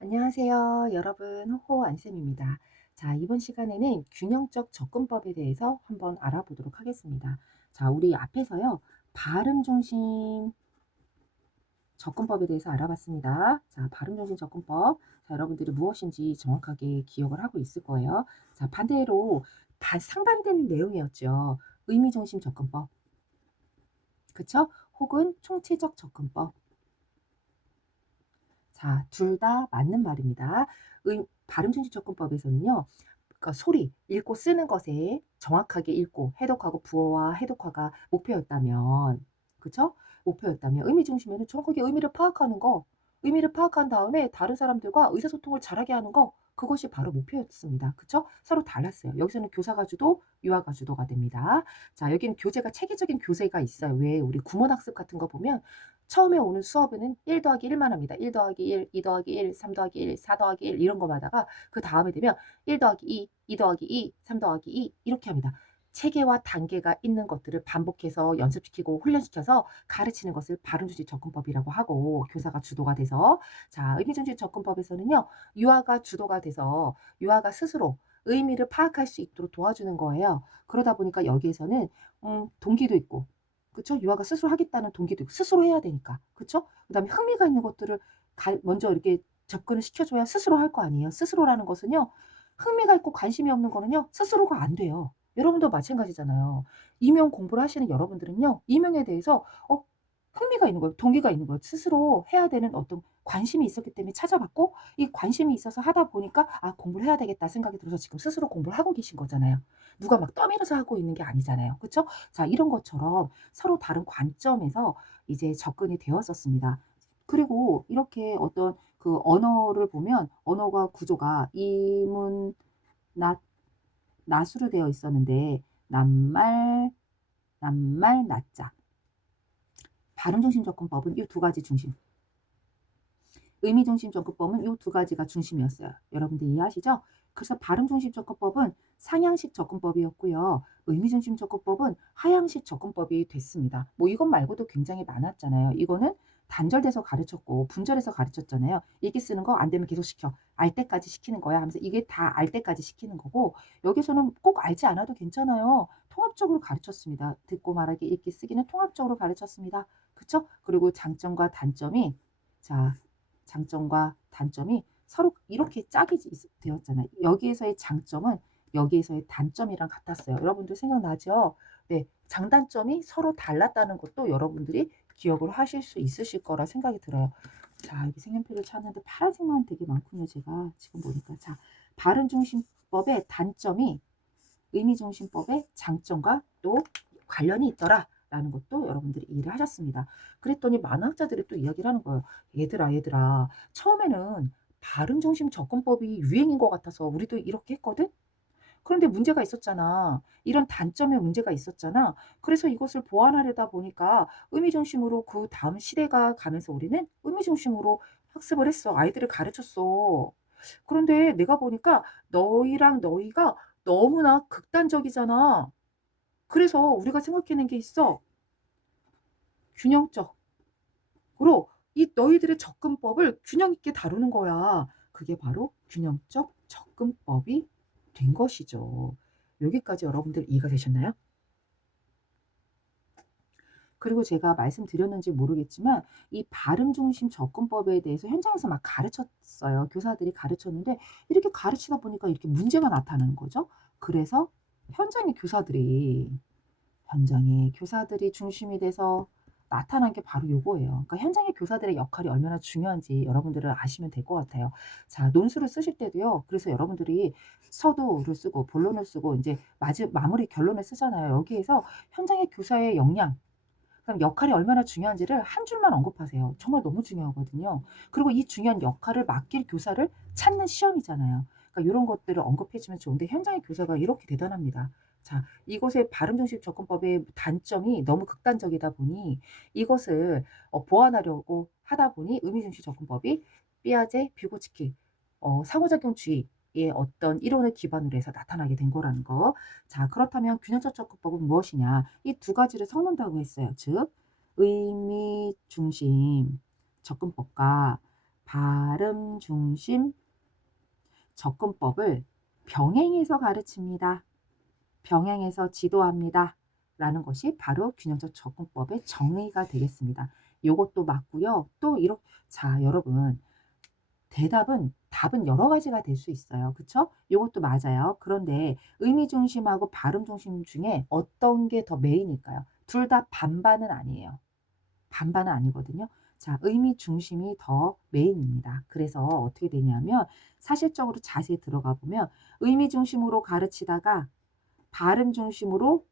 안녕하세요. 여러분, 호호 안쌤입니다. 자, 이번 시간에는 균형적 접근법에 대해서 한번 알아보도록 하겠습니다. 자, 우리 앞에서요, 발음 중심 접근법에 대해서 알아봤습니다. 자, 발음 중심 접근법. 자, 여러분들이 무엇인지 정확하게 기억을 하고 있을 거예요. 자, 반대로 상반된 내용이었죠. 의미 중심 접근법. 그쵸? 혹은 총체적 접근법. 자, 둘 다 맞는 말입니다. 발음 중심 접근법에서는요. 그러니까 소리, 읽고 쓰는 것에 정확하게 읽고 해독하고 부어와 해독화가 목표였다면, 그쵸? 목표였다면 의미 중심에는 정확하게 의미를 파악한 다음에 다른 사람들과 의사소통을 잘하게 하는 거, 그것이 바로 목표였습니다. 그쵸? 서로 달랐어요. 여기서는 교사가 주도, 유아가 주도가 됩니다. 자, 여기는 교재가 체계적인 교재가 있어요. 왜 우리 구몬학습 같은 거 보면 처음에 오는 수업에는 1 더하기 1만 합니다. 1 더하기 1, 2 더하기 1, 3 더하기 1, 4 더하기 1 이런 거 하다가 그다음에 되면 1 더하기 2, 2 더하기 2, 3 더하기 2 이렇게 합니다. 체계와 단계가 있는 것들을 반복해서 연습시키고 훈련시켜서 가르치는 것을 발음주식 접근법이라고 하고, 교사가 주도가 돼서. 자, 의미중심 접근법에서는요. 유아가 주도가 돼서 유아가 스스로 의미를 파악할 수 있도록 도와주는 거예요. 그러다 보니까 여기에서는 동기도 있고, 그쵸? 유아가 스스로 하겠다는 동기도 있고 스스로 해야 되니까. 그쵸? 그다음에 흥미가 있는 것들을 먼저 이렇게 접근을 시켜줘야 스스로 할 거 아니에요. 스스로라는 것은요. 흥미가 있고 관심이 없는 거는요. 스스로가 안 돼요. 여러분도 마찬가지잖아요. 이명 공부를 하시는 여러분들은요. 이명에 대해서 흥미가 있는 거예요. 동기가 있는 거예요. 스스로 해야 되는 어떤 관심이 있었기 때문에 찾아봤고, 이 관심이 있어서 하다 보니까 '아 공부를 해야 되겠다.' 생각이 들어서 지금 스스로 공부를 하고 계신 거잖아요. 누가 막 떠밀어서 하고 있는 게 아니잖아요. 그쵸? 자, 이런 것처럼 서로 다른 관점에서 이제 접근이 되었었습니다. 그리고 이렇게 어떤 그 언어를 보면 언어가 구조가 이문, 낫, 낫으로 되어 있었는데 낱말, 낱말, 낫자. 발음 중심 접근법은 이 두 가지 중심. 의미 중심 접근법은 이 두 가지가 중심이었어요. 여러분들 이해하시죠? 그래서 발음 중심 접근법은 상향식 접근법이었고요. 의미 중심 접근법은 하향식 접근법이 됐습니다. 뭐 이것 말고도 굉장히 많았잖아요. 이거는 단절돼서 가르쳤고 분절해서 가르쳤잖아요. 읽기 쓰는 거 안 되면 계속 시켜. 알 때까지 시키는 거야 하면서 이게 다 알 때까지 시키는 거고, 여기서는 꼭 알지 않아도 괜찮아요. 통합적으로 가르쳤습니다. 듣고 말하기, 읽기, 쓰기는 통합적으로 가르쳤습니다. 그쵸? 그리고 장점과 단점이, 자, 장점과 단점이 서로 이렇게 짝이 되었잖아요. 여기에서의 장점은 여기에서의 단점이랑 같았어요. 여러분들 생각나죠? 네. 장단점이 서로 달랐다는 것도 여러분들이 기억을 하실 수 있으실 거라 생각이 들어요. 자, 여기 색연필을 찾는데 파란색만 되게 많군요, 제가 지금 보니까. 자, 발음 중심법의 단점이 의미 중심법의 장점과 또 관련이 있더라라는 것도 여러분들이 이해를 하셨습니다. 그랬더니 만화학자들이 또 이야기를 하는 거예요. 얘들아, 처음에는 발음 중심 접근법이 유행인 것 같아서 우리도 이렇게 했거든? 그런데 문제가 있었잖아. 이런 단점에 문제가 있었잖아. 그래서 이것을 보완하려다 보니까 의미 중심으로 그다음 시대가 가면서 우리는 의미 중심으로 학습을 했어. 아이들을 가르쳤어. 그런데 내가 보니까 너희랑 너희가 너무나 극단적이잖아. 그래서 우리가 생각해낸 게 있어. 균형적으로 이 너희들의 접근법을 균형 있게 다루는 거야. 그게 바로 균형적 접근법이 된 것이죠. 여기까지 여러분들 이해가 되셨나요? 그리고 제가 말씀드렸는지 모르겠지만 이 발음 중심 접근법에 대해서 현장에서 막 가르쳤어요. 교사들이 가르쳤는데 이렇게 가르치다 보니까 이렇게 문제가 나타나는 거죠. 그래서 현장의 교사들이 현장의 교사들이 중심이 돼서 나타난 게 바로 요거예요. 그러니까 현장의 교사들의 역할이 얼마나 중요한지 여러분들은 아시면 될 것 같아요. 자, 논술을 쓰실 때도요. 그래서 여러분들이 서두를 쓰고 본론을 쓰고 인제 마무리 결론을 쓰잖아요. 여기에서 현장의 교사의 역량, 그럼 역할이 얼마나 중요한지를 한 줄만 언급하세요. 정말 너무 중요하거든요. 그리고 이 중요한 역할을 맡길 교사를 찾는 시험이잖아요. 그러니까 요런 것들을 언급해 주면 좋은데 현장의 교사가 이렇게 대단합니다. 자, 이것의 발음 중심 접근법의 단점이 너무 극단적이다 보니 이것을 보완하려고 하다 보니 의미 중심 접근법이 삐아제, 뷰고치키, 상호작용주의의 어떤 이론을 기반으로 해서 나타나게 된 거라는 거. 자, 그렇다면 균형적 접근법은 무엇이냐? 이 두 가지를 섞는다고 했어요. 즉 의미 중심 접근법과 발음 중심 접근법을 병행해서 가르칩니다. 병행해서 지도합니다. 라는 것이 바로 균형적 접근법의 정의가 되겠습니다. 요것도 맞고요. 또 자, 여러분, 답은 여러 가지가 될 수 있어요. 그쵸? 요것도 맞아요. 그런데 의미 중심하고 발음 중심 중에 어떤 게 더 메인일까요? 둘 다 반반은 아니에요. 반반은 아니거든요. 자, 의미 중심이 더 메인입니다. 그래서 어떻게 되냐면 사실적으로 자세히 들어가 보면 의미 중심으로 가르치다가 발음 중심으로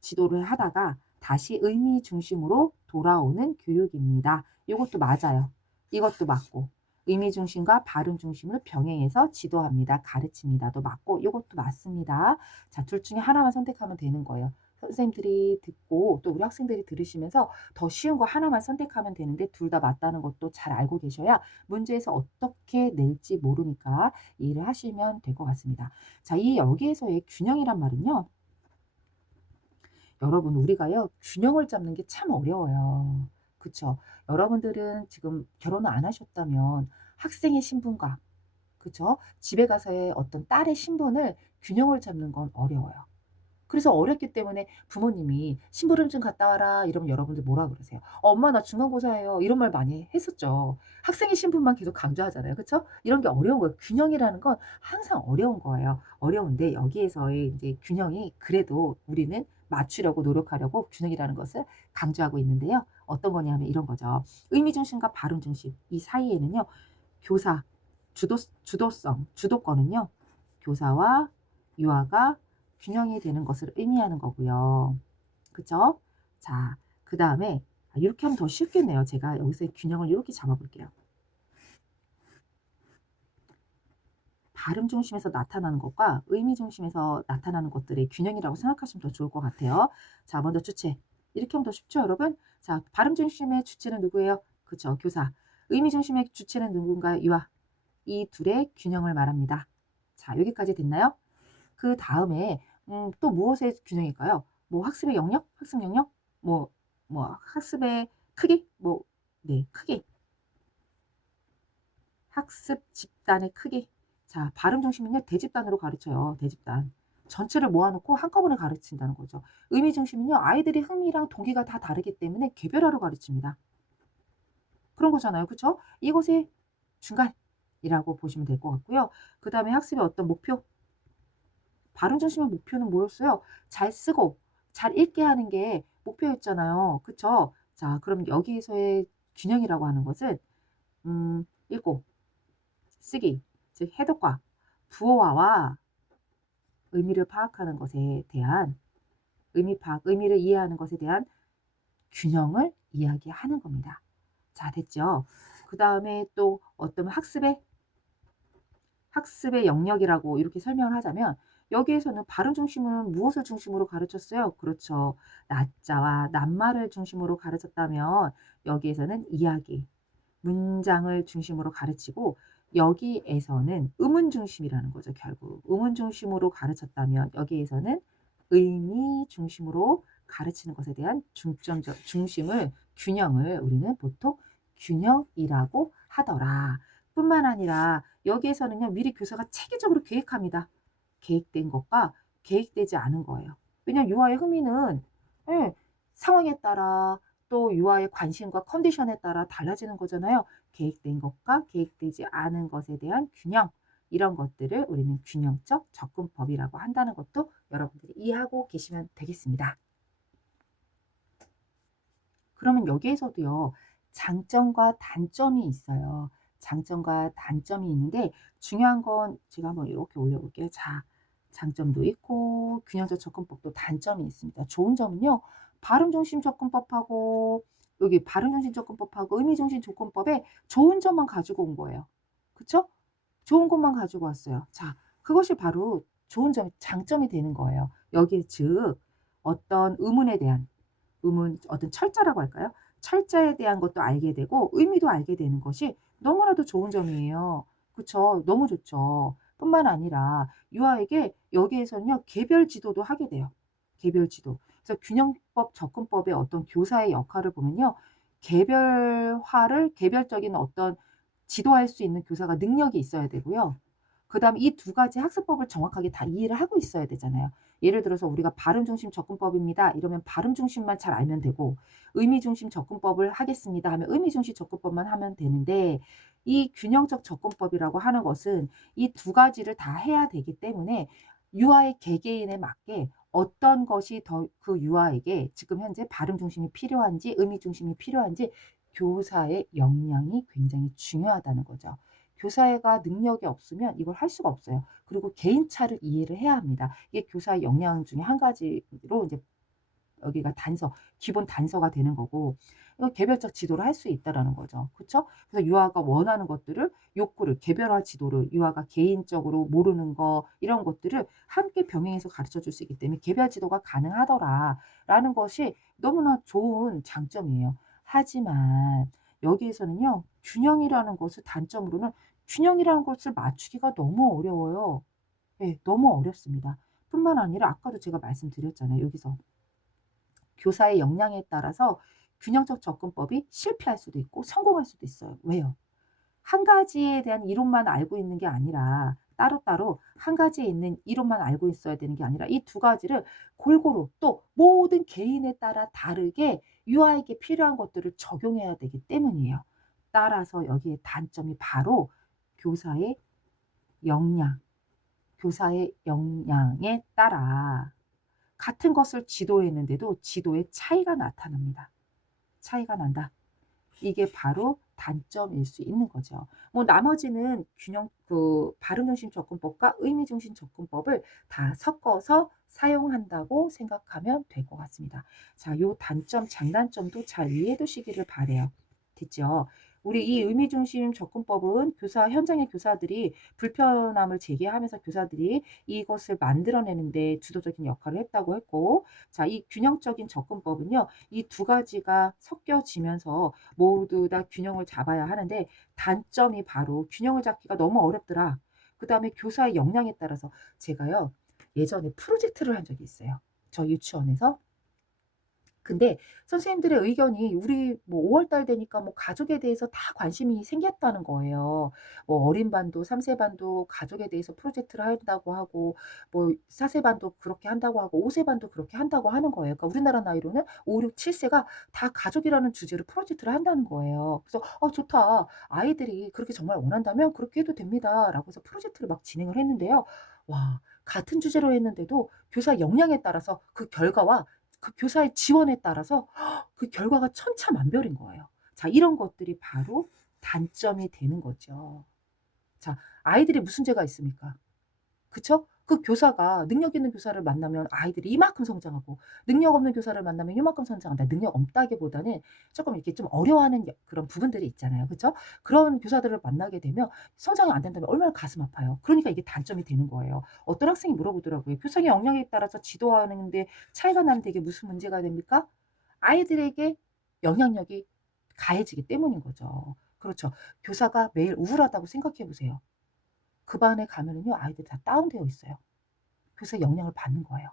지도를 하다가 다시 의미 중심으로 돌아오는 교육입니다. 이것도 맞아요. 이것도 맞고 의미 중심과 발음 중심을 병행해서 지도합니다. 가르칩니다도 맞고 이것도 맞습니다. 자, 둘 중에 하나만 선택하면 되는 거예요. 선생님들이 듣고 또 우리 학생들이 들으시면서 더 쉬운 거 하나만 선택하면 되는데 둘 다 맞다는 것도 잘 알고 계셔야 문제에서 어떻게 낼지 모르니까 이해를 하시면 될 것 같습니다. 자, 이 여기에서의 균형이란 말은요. 여러분, 우리가요 균형을 잡는 게 참 어려워요. 그쵸? 여러분들은 지금 결혼을 안 하셨다면 학생의 신분과 그쵸? 집에 가서의 어떤 딸의 신분을 균형을 잡는 건 어려워요. 그래서 어렸기 때문에 부모님이 "심부름 좀 갔다 와라." 이러면 여러분들 뭐라 그러세요? 엄마 나 중간고사예요." 이런 말 많이 했었죠. 학생의 신분만 계속 강조하잖아요. 그쵸? 이런 게 어려운 거예요. 균형이라는 건 항상 어려운 거예요. 어려운데 여기에서의 인제 균형이 그래도 우리는 맞추려고 노력하려고 균형이라는 것을 강조하고 있는데요. 어떤 거냐면 이런 거죠. 의미 중심과 발음 중심 이 사이에는요. 교사, 주도권은요. 교사와 유아가 균형이 되는 것을 의미하는 거고요. 그쵸? 자, 그다음에 이렇게 하면 더 쉽겠네요. 제가 여기서의 균형을 이렇게 잡아 볼게요. 발음 중심에서 나타나는 것과 의미 중심에서 나타나는 것들의 균형이라고 생각하시면 더 좋을 것 같아요. 자, 먼저 주체. 이렇게 하면 더 쉽죠, 여러분? 자, 발음 중심의 주체는 누구예요? 그쵸, 교사. 의미 중심의 주체는 누군가요? 유아. 이 둘의 균형을 말합니다. 자, 여기까지 됐나요? 그다음에 또 무엇의 균형일까요? 뭐 학습의 영역? 학습 영역? 뭐 학습의 크기? 네, 크기. 학습 집단의 크기. 자, 발음 중심은요 대집단으로 가르쳐요. 대집단. 전체를 모아 놓고 한꺼번에 가르친다는 거죠. 의미 중심은요 아이들의 흥미랑 동기가 다 다르기 때문에 개별화로 가르칩니다. 그런 거잖아요. 그쵸? 이것의 중간이라고 보시면 될 것 같고요. 그다음에 학습의 어떤 목표? 발음 중심의 목표는 뭐였어요? 잘 쓰고 잘 읽게 하는 게 목표였잖아요. 그쵸? 자, 그럼 여기에서의 균형이라고 하는 것은 읽고 쓰기 즉 해독과 부호화와 의미를 파악하는 것에 대한 의미 파악, 의미를 이해하는 것에 대한 균형을 이야기하는 겁니다. 자, 됐죠? 그다음에 또 어떤 학습의 영역이라고 이렇게 설명을 하자면 여기에서는 발음 중심은 무엇을 중심으로 가르쳤어요? 그렇죠. 낮자와 낱말을 중심으로 가르쳤다면 여기에서는 이야기, 문장을 중심으로 가르치고 여기에서는 의문 중심이라는 거죠, 결국. 의문 중심으로 가르쳤다면 여기에서는 의미 중심으로 가르치는 것에 대한 중심을 균형을 우리는 보통 균형이라고 하더라. 뿐만 아니라 여기에서는요. 미리 교사가 체계적으로 계획합니다. 계획된 것과 계획되지 않은 거예요. 왜냐하면 유아의 흥미는 예 상황에 따라 또 유아의 관심과 컨디션에 따라 달라지는 거잖아요. 계획된 것과 계획되지 않은 것에 대한 균형 이런 것들을 우리는 균형적 접근법이라고 한다는 것도 여러분들이 이해하고 계시면 되겠습니다. 그러면 여기에서도요. 장점과 단점이 있어요. 장점과 단점이 있는데 중요한 건 제가 한번 이렇게 올려 볼게요. 자, 장점도 있고 균형적 접근법도 단점이 있습니다. 좋은 점은요. 발음 중심 접근법하고 여기 발음 중심 접근법하고 의미 중심 접근법에 좋은 점만 가지고 온 거예요. 그쵸? 좋은 것만 가지고 왔어요. 자, 그것이 바로 좋은 점 장점이 되는 거예요. 여기 즉 어떤 의문에 대한 어떤 철자라고 할까요? 철자에 대한 것도 알게 되고 의미도 알게 되는 것이 너무나도 좋은 점이에요. 그쵸? 너무 좋죠. 뿐만 아니라 유아에게 여기에서는요 개별 지도도 하게 돼요. 개별 지도. 그래서 균형법 접근법의 어떤 교사의 역할을 보면요. 개별적인 어떤 지도할 수 있는 교사가 능력이 있어야 되고요. 그다음에 이 두 가지 학습법을 정확하게 다 이해를 하고 있어야 되잖아요. 예를 들어서 우리가 발음 중심 접근법입니다. 이러면 발음 중심만 잘 알면 되고, 의미 중심 접근법을 하겠습니다 하면 의미 중심 접근법만 하면 되는데, 이 균형적 접근법이라고 하는 것은 이 두 가지를 다 해야 되기 때문에 유아의 개개인에 맞게 어떤 것이 더 그 유아에게 지금 현재 발음 중심이 필요한지 의미 중심이 필요한지 교사의 역량이 굉장히 중요하다는 거죠. 교사가 능력이 없으면 이걸 할 수가 없어요. 그리고 개인차를 이해를 해야 합니다. 이게 교사의 역량 중에 한 가지로 이제 여기가 단서, 기본 단서가 되는 거고, 이거 개별적 지도를 할 수 있다라는 거죠. 그쵸? 그래서 유아가 원하는 것들을, 욕구를, 개별화 지도를, 유아가 개인적으로 모르는 거 이런 것들을 함께 병행해서 가르쳐 줄 수 있기 때문에 개별 지도가 가능하더라라는 것이 너무나 좋은 장점이에요. 하지만 여기에서는요, 균형이라는 것을 단점으로는, 균형이라는 것을 맞추기가 너무 어려워요. 예, 너무 어렵습니다. 뿐만 아니라 아까도 제가 말씀드렸잖아요. 여기서 교사의 역량에 따라서 균형적 접근법이 실패할 수도 있고 성공할 수도 있어요. 왜요? 한 가지에 대한 이론만 알고 있는 게 아니라, 따로따로 한 가지에 있는 이론만 알고 있어야 되는 게 아니라 이 두 가지를 골고루 또 모든 개인에 따라 다르게 유아에게 필요한 것들을 적용해야 되기 때문이에요. 따라서 여기에 단점이 바로 교사의 역량, 교사의 역량에 따라 같은 것을 지도했는데도 지도에 차이가 나타납니다. 차이가 난다. 이게 바로 단점일 수 있는 거죠. 뭐 나머지는 균형, 발음 중심 접근법과 의미 중심 접근법을 다 섞어서 사용한다고 생각하면 될 것 같습니다. 자, 요 단점, 장단점도 잘 이해해 두시기를 바라요. 됐죠? 우리 이 의미 중심 접근법은 현장의 교사들이 불편함을 제기하면서 교사들이 이것을 만들어내는데 주도적인 역할을 했다고 했고, 자, 이 균형적인 접근법은요, 이 두 가지가 섞여지면서 모두 다 균형을 잡아야 하는데, 단점이 바로 균형을 잡기가 너무 어렵더라. 그다음에 교사의 역량에 따라서, 제가요 예전에 프로젝트를 한 적이 있어요, 저희 유치원에서. 근데 선생님들의 의견이, 우리 뭐 5월 달 되니까 뭐 가족에 대해서 다 관심이 생겼다는 거예요. 뭐 어린 반도 3세 반도 가족에 대해서 프로젝트를 한다고 하고, 뭐 4세 반도 그렇게 한다고 하고, 5세 반도 그렇게 한다고 하는 거예요. 그러니까 우리나라 나이로는 5, 6, 7 세가 다 가족이라는 주제로 프로젝트를 한다는 거예요. 그래서 좋다. 아이들이 그렇게 정말 원한다면 그렇게 해도 됩니다."라고 해서 프로젝트를 막 진행을 했는데요. 와, 같은 주제로 했는데도 교사 역량에 따라서 그 결과와 그 교사의 지원에 따라서 그 결과가 천차만별인 거예요. 자, 이런 것들이 바로 단점이 되는 거죠. 자, 아이들이 무슨 죄가 있습니까? 그쵸? 그 교사가 능력 있는 교사를 만나면 아이들이 이만큼 성장하고, 능력 없는 교사를 만나면 요만큼 성장한다. 능력 없다기보다는 쪼끔 이렇게 좀 어려워하는 그런 부분들이 있잖아요. 그쵸? 그런 교사들을 만나게 되면 성장이 안 된다면 얼마나 가슴 아파요. 그러니까 이게 단점이 되는 거예요. 어떤 학생이 물어보더라고요. "교사의 역량에 따라서 지도하는 데 차이가 나는데 이게 무슨 문제가 됩니까?" 아이들에게 영향력이 가해지기 때문인 거죠. 그렇죠. 교사가 매일 우울하다고 생각해 보세요. 그 반에 가면은요, 아이들이 다 다운되어 있어요. 교사의 영향을 받는 거예요.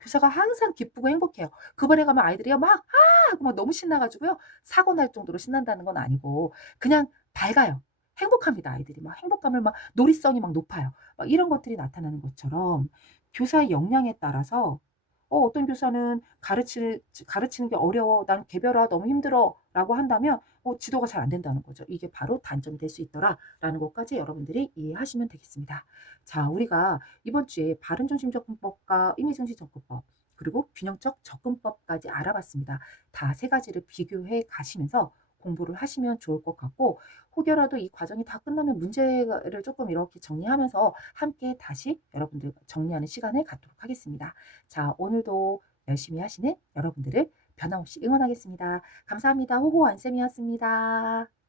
교사가 항상 기쁘고 행복해요. 그 반에 가면 아이들이요 막 "아!" 하고 막 너무 신나 가지고요. 사고 날 정도로 신난다는 건 아니고 그냥 밝아요. 행복합니다, 아이들이. 막 행복감을 막, 놀이성이 막 높아요. 막 이런 것들이 나타나는 것처럼 교사의 역량에 따라서, 어떤 교사는 가르치는 게 어려워. "난 개별화 너무 힘들어."라고 한다면 지도가 잘 안 된다는 거죠. 이게 바로 단점이 될 수 있더라라는 것까지 여러분들이 이해하시면 되겠습니다. 자, 우리가 이번 주에 발음 중심 접근법과 의미 중심 접근법, 그리고 균형적 접근법까지 알아봤습니다. 다 세 가지를 비교해 가시면서 공부를 하시면 좋을 것 같고, 혹여라도 이 과정이 다 끝나면 문제를 조금 이렇게 정리하면서 함께 다시 여러분들과 정리하는 시간을 갖도록 하겠습니다. 자, 오늘도 열심히 하시는 여러분들을 변함없이 응원하겠습니다. 감사합니다. 호호 안쌤이었습니다.